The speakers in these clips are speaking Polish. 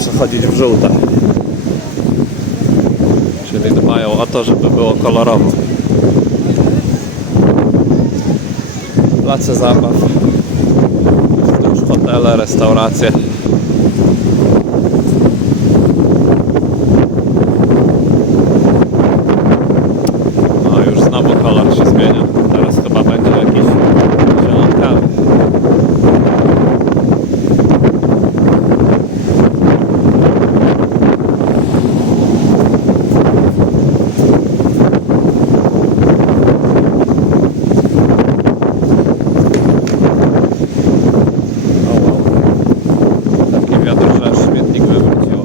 przechodzić w żółte. Czyli dbają o to, żeby było kolorowo. Place zabaw, wzdłuż hotele, restauracje. No już znowu kolor się zmienia. Teraz chyba będzie jakiś zielonkawy. O wow. Taki wiatr, że aż śmietnik wywróciło.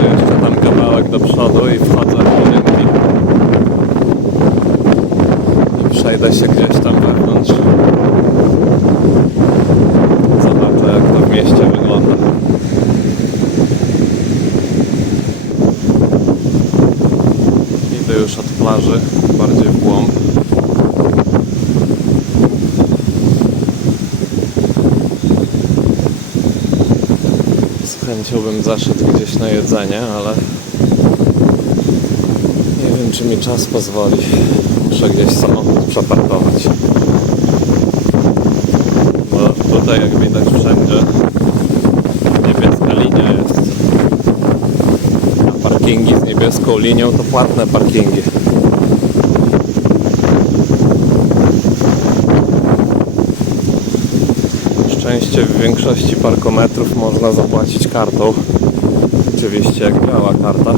To jeszcze tam kawałek do przodu i wchodzę w budynki. I przejdę się gdzieś tam wewnątrz. Zobaczę jak to w mieście wygląda. Idę już od plaży, bardziej w głąb. Z chęcią bym zaszedł gdzieś na jedzenie, ale nie wiem czy mi czas pozwoli. Muszę gdzieś samochód przeparkować. Bo tutaj jak widać wszędzie niebieska linia jest. A parkingi z niebieską linią to płatne parkingi. Szczęście w większości parkometrów można zapłacić kartą. Oczywiście jak działa karta.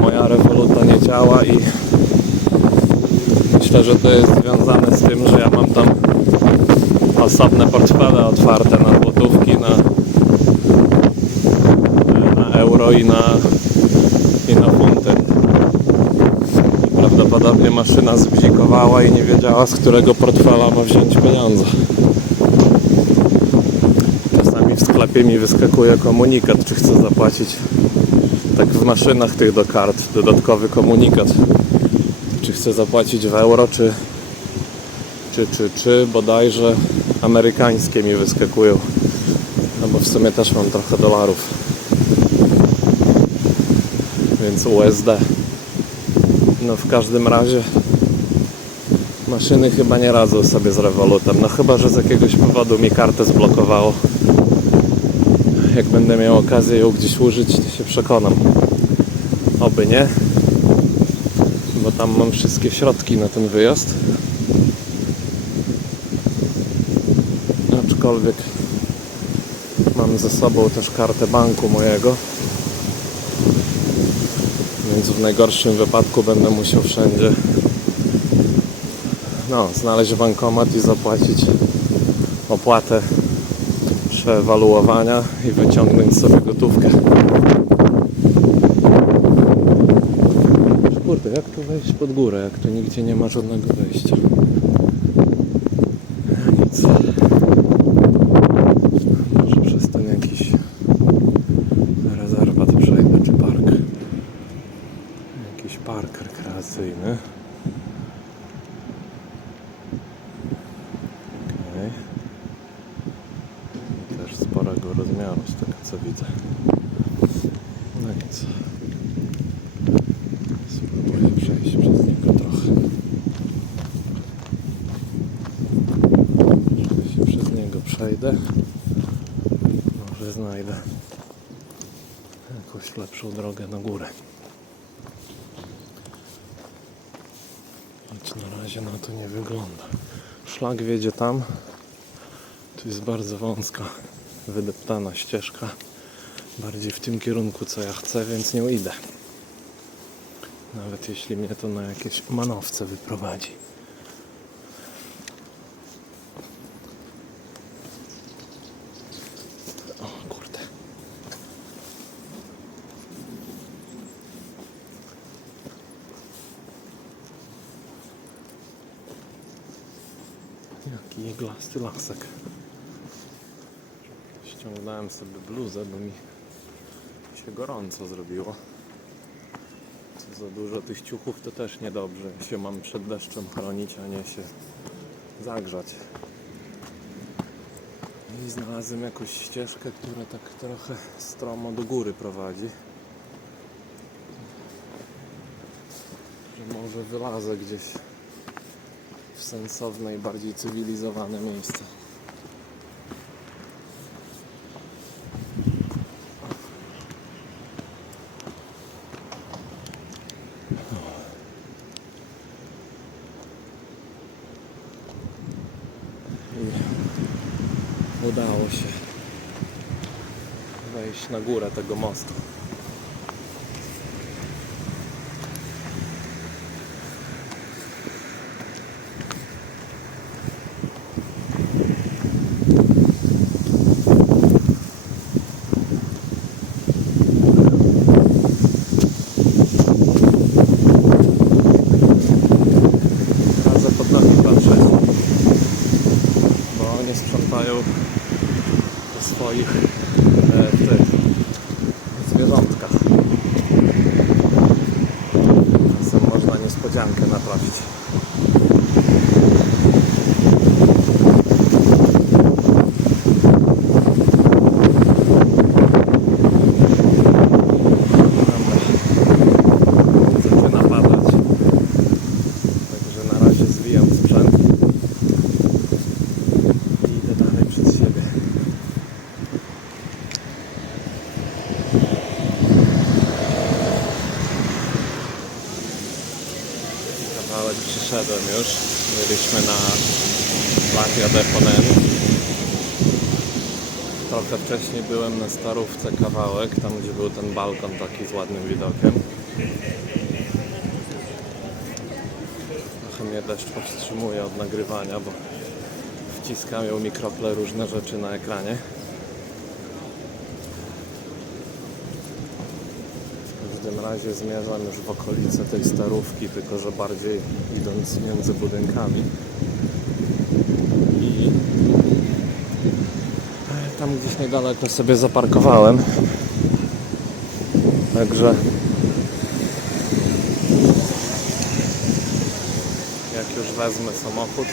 Moja rewoluta nie działa i myślę, że to jest związane z tym, że ja mam tam osobne portfele otwarte na złotówki, na, na euro i na, i na funty. Prawdopodobnie maszyna zbzikowała i nie wiedziała z którego portfela ma wziąć pieniądze. Czasami w sklepie mi wyskakuje komunikat, czy chcę zapłacić tak w maszynach tych do kart, dodatkowy komunikat. Czy chcę zapłacić w euro, czy, czy, czy, czy bodajże amerykańskie mi wyskakują. No bo w sumie też mam trochę dolarów. Więc USD. No w każdym razie maszyny chyba nie radzą sobie z rewolutem. No chyba, że z jakiegoś powodu mi kartę zblokowało. Jak będę miał okazję ją gdzieś użyć, to się przekonam. Oby nie. Bo tam mam wszystkie środki na ten wyjazd. Aczkolwiek mam ze sobą też kartę banku mojego. Więc w najgorszym wypadku będę musiał wszędzie no, znaleźć bankomat i zapłacić opłatę przewaluowania i wyciągnąć sobie gotówkę. Kurde, jak tu wejść pod górę, jak tu nigdzie nie ma żadnego wejścia? Nic. Może przez ten jakiś rezerwat przejdę, czy park. Jakiś park rekreacyjny. Okej. Też sporego rozmiaru z tego co widzę. No nic. Spróbuję przejść przez niego trochę. Jeśli przez niego przejdę, może znajdę jakąś lepszą drogę na górę. Choć na razie na to nie wygląda. Szlak wiedzie tam. Tu jest bardzo wąska, wydeptana ścieżka bardziej w tym kierunku, co ja chcę, więc nie idę. Nawet jeśli mnie to na jakieś manowce wyprowadzi. O kurde. Jaki jeglasty lasek. Ściągnąłem sobie bluzę, bo mi się gorąco zrobiło. Co za dużo tych ciuchów to też niedobrze. Ja się mam przed deszczem chronić, a nie się zagrzać. I znalazłem jakąś ścieżkę, która tak trochę stromo do góry prowadzi. Że może wylazę gdzieś w sensowne i bardziej cywilizowane miejsce. I udało się wejść na górę tego mostu. Radzę pod nami patrzeć, bo nie sprzątają po swoich e, tych zwierzątkach. Czasem można niespodziankę naprawić. Dobra. Zaczyna padać. Także na razie zwijam sprzęt i idę dalej przed siebie. Kawałek przyszedłem już. Byliśmy na Platia de Ponent. Trochę wcześniej byłem na starówce kawałek, tam gdzie był ten balkon taki z ładnym widokiem. Trochę mnie deszcz powstrzymuje od nagrywania, bo wciskam mi krople różne rzeczy na ekranie. W każdym razie zmierzam już w okolice tej starówki, tylko że bardziej idąc między budynkami. Tam gdzieś niedaleko sobie zaparkowałem. Także jak już wezmę samochód,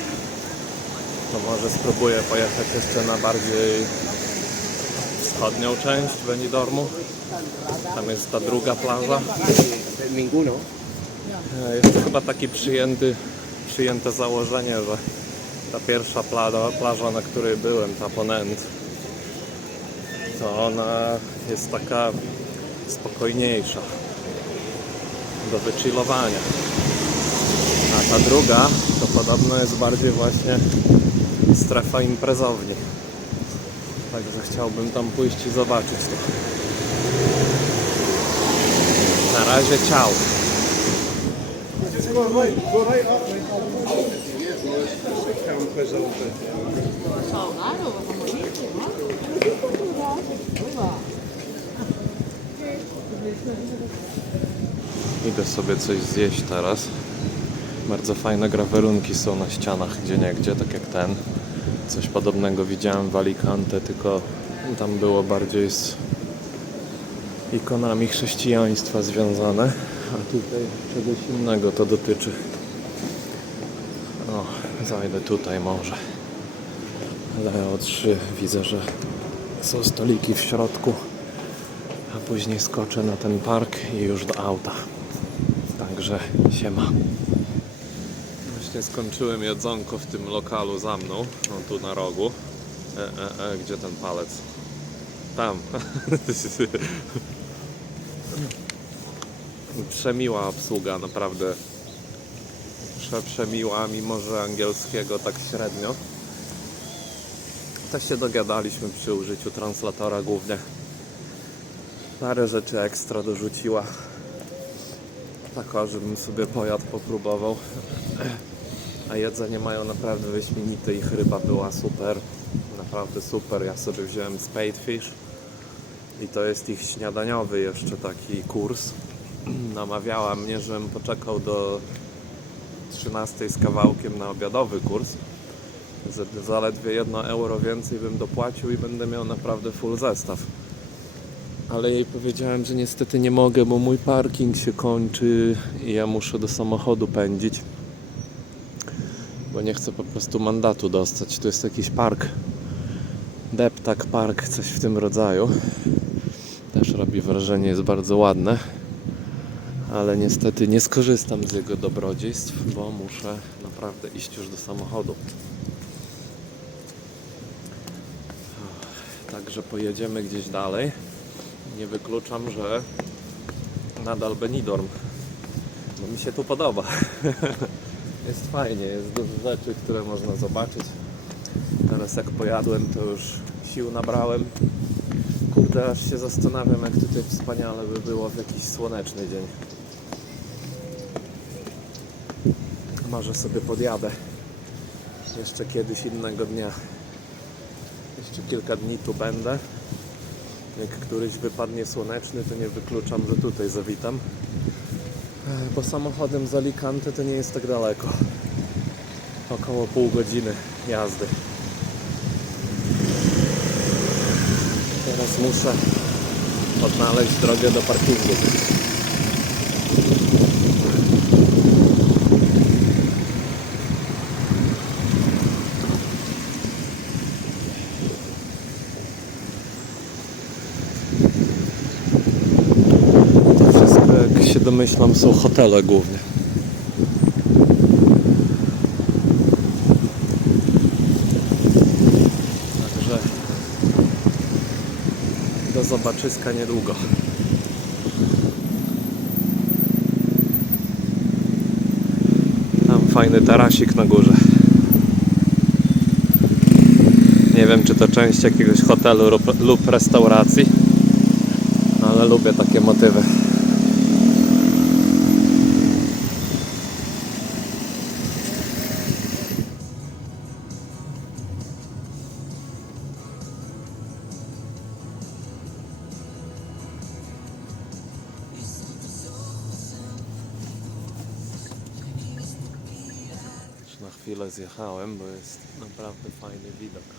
to może spróbuję pojechać jeszcze na bardziej wschodnią część Benidormu. Tam jest ta druga plaża. E, Jest chyba taki przyjęty, przyjęte założenie, że ta pierwsza plaża, plaża, na której byłem, ta Ponent, to ona jest taka spokojniejsza do wychillowania. A ta druga to podobno jest bardziej właśnie strefa imprezowni. Także chciałbym tam pójść i zobaczyć to. Na razie ciao. Idę sobie coś zjeść teraz. Bardzo fajne grawerunki są na ścianach gdzie niegdzie, tak jak ten. Coś podobnego widziałem w Alicante, tylko tam było bardziej z ikonami chrześcijaństwa związane, a tutaj czegoś innego to dotyczy. O, zajdę tutaj może. Ale o trzy widzę, że są stoliki w środku, a później skoczę na ten park i już do auta. Także siema. Właśnie skończyłem jedzonko w tym lokalu za mną, no tu na rogu. E, e, e, gdzie ten palec? Tam. Przemiła obsługa, naprawdę. Prze, przemiła, mimo że angielskiego tak średnio. Też się dogadaliśmy przy użyciu translatora głównie. Parę rzeczy ekstra dorzuciła. Tak, żebym sobie pojadł, popróbował. A jedzenie mają naprawdę wyśmienite. Ich ryba była super. Naprawdę super. Ja sobie wziąłem spadefish. I to jest ich śniadaniowy jeszcze taki kurs. Namawiała mnie, żebym poczekał do 13 z kawałkiem na obiadowy kurs. Zaledwie 1 euro więcej bym dopłacił i będę miał naprawdę full zestaw. Ale jej powiedziałem, że niestety nie mogę, bo mój parking się kończy i ja muszę do samochodu pędzić. Bo nie chcę po prostu mandatu dostać. Tu jest jakiś park. Deptak Park, coś w tym rodzaju. Też robi wrażenie, jest bardzo ładne. Ale niestety nie skorzystam z jego dobrodziejstw, bo muszę naprawdę iść już do samochodu. Także pojedziemy gdzieś dalej. Nie wykluczam, że nadal Benidorm. Bo mi się tu podoba. jest fajnie, jest dużo rzeczy, które można zobaczyć. Teraz jak pojadłem, to już sił nabrałem. Kurde, aż się zastanawiam, jak tutaj wspaniale by było w jakiś słoneczny dzień. Może sobie podjadę. Jeszcze kiedyś innego dnia. Jeszcze kilka dni tu będę. Jak któryś wypadnie słoneczny, to nie wykluczam, że tutaj zawitam. E, Bo samochodem z Alicante to nie jest tak daleko. Około pół godziny jazdy. Teraz muszę odnaleźć drogę do parkingu. To wszystko, jak się domyślam, są hotele głównie. Także do zobaczyska niedługo. Tam fajny tarasik na górze. Nie wiem, czy to część jakiegoś hotelu lub- restauracji, ale lubię takie motywy. Chwilę zjechałem, bo jest naprawdę fajny widok.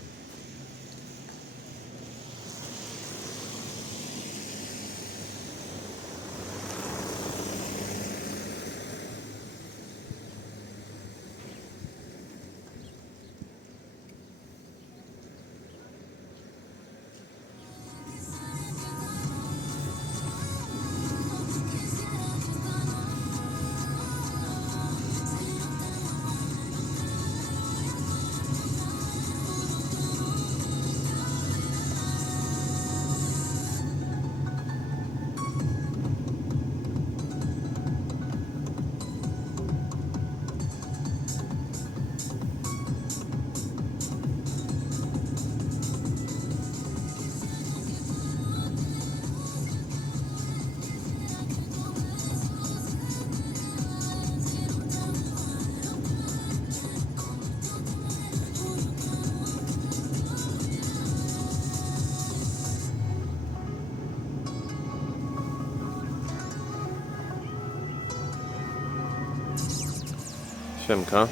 Siemka.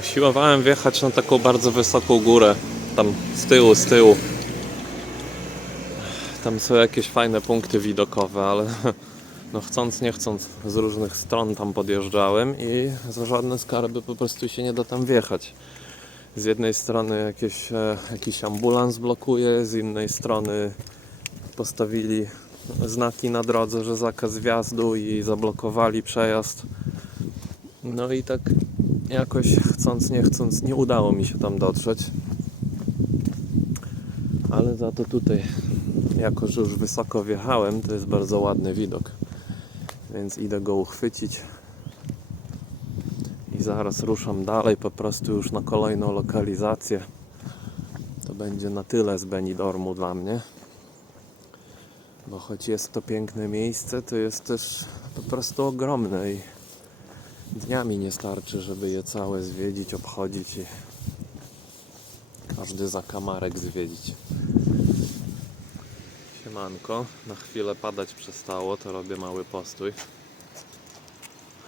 Usiłowałem wjechać na taką bardzo wysoką górę. Tam z tyłu, z tyłu. Tam są jakieś fajne punkty widokowe, ale no chcąc, nie chcąc, z różnych stron tam podjeżdżałem i za żadne skarby po prostu się nie da tam wjechać. Z jednej strony jakieś, e, jakiś ambulans blokuje, z innej strony postawili znaki na drodze, że zakaz wjazdu i zablokowali przejazd. No i tak jakoś chcąc, nie chcąc, nie udało mi się tam dotrzeć. Ale za to tutaj, jako że już wysoko wjechałem, to jest bardzo ładny widok. Więc idę go uchwycić. I zaraz ruszam dalej, po prostu już na kolejną lokalizację. To będzie na tyle z Benidormu dla mnie. Bo choć jest to piękne miejsce, to jest też po prostu ogromne dniami nie starczy, żeby je całe zwiedzić, obchodzić i każdy zakamarek zwiedzić. Siemanko, na chwilę padać przestało, to robię mały postój.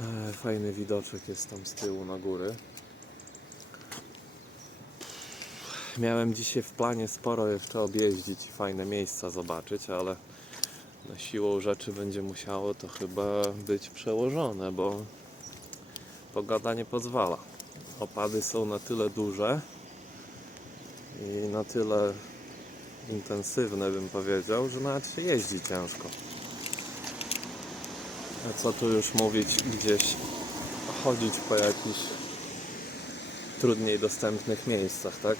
E, Fajny widoczek jest tam z tyłu na góry. Miałem dzisiaj w planie sporo jeszcze objeździć i fajne miejsca zobaczyć, ale na siłą rzeczy będzie musiało to chyba być przełożone, bo pogoda nie pozwala. Opady są na tyle duże i na tyle intensywne, bym powiedział, że nawet się jeździ ciężko. A co tu już mówić, gdzieś chodzić po jakichś trudniej dostępnych miejscach, tak?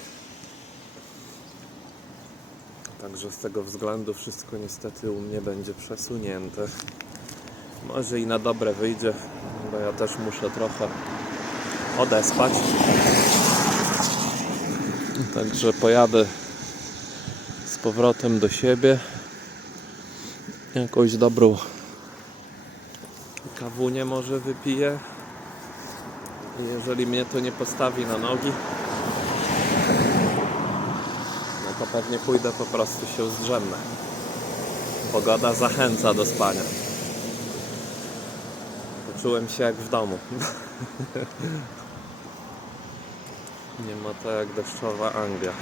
Także z tego względu wszystko niestety u mnie będzie przesunięte. Może i na dobre wyjdzie, bo ja też muszę trochę odespać. Także pojadę z powrotem do siebie. Jakąś dobrą kawunię może wypiję. Jeżeli mnie to nie postawi na nogi, no to pewnie pójdę po prostu się zdrzemnę. Pogoda zachęca do spania. Poczułem się jak w domu. Nie ma to jak deszczowa Anglia.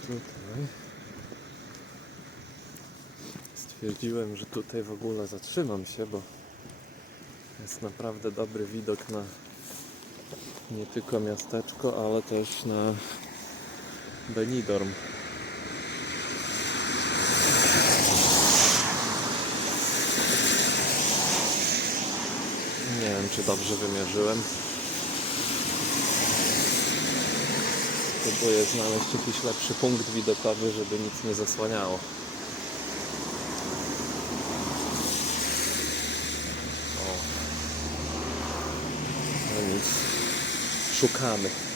Tutaj. Stwierdziłem, że tutaj w ogóle zatrzymam się, bo jest naprawdę dobry widok na nie tylko miasteczko, ale też na Benidorm. Nie wiem, czy dobrze wymierzyłem. Próbuję znaleźć jakiś lepszy punkt widokowy, żeby nic nie zasłaniało. O. No nic. Szukamy.